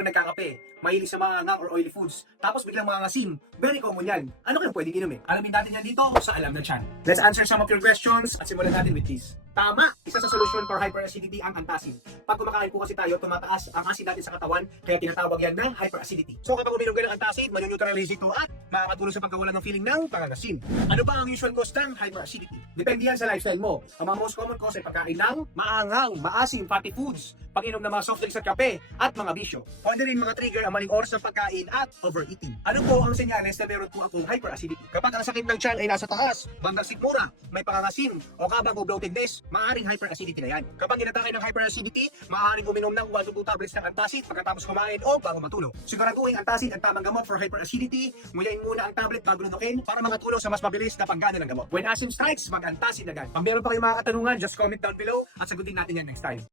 kapag nagkakape, mahilig sa maangang or oily foods, tapos biglang mangangasim, very common yan. Ano kayong pwedeng inumin? Alamin natin yan dito sa Alam na Chan. Let's answer some of your questions at simulan natin with this. Tama! Isa sa solusyon for hyperacidity ang antacid. Pag kumakain po kasi tayo, tumataas ang acid natin sa katawan, kaya tinatawag yan ng hyperacidity. So kapag uminom kayo ng antacid, manuneutralize ito at makakatulong sa pagkawalan ng feeling ng pangangasim. Ano ba ang usual cause ng hyperacidity? Depende yan sa lifestyle mo. Ang mga most common cause ay pagkain ng maangang, maasim, fatty foods, pag-inom ng mga soft drinks at kape, at mga bisyo. Pwede rin mga trigger ang maling oras ng pagkain at overeating. Ano po ang senyales na meron po akong hyperacidity? Kapag ang sakit ng tiyan ay nasa taas, bandang sikmura, may pangangasim, o kabang o bloatedness, maaaring hyperacidity na yan. Kapag inatake ng hyperacidity, maaaring uminom ng 1 to 2 tablets ng antacid pagkatapos kumain o bago matulog. Siguraduhin antacid ang tamang gamot for hyperacidity. Nguyain muna ang tablet bago lunukin para makatulong sa mas mabilis na paggana ng gamot. When asim strikes, mag-antacid agad. Pag meron pa kayong mga katanungan, just comment down below at sagutin natin yan next time.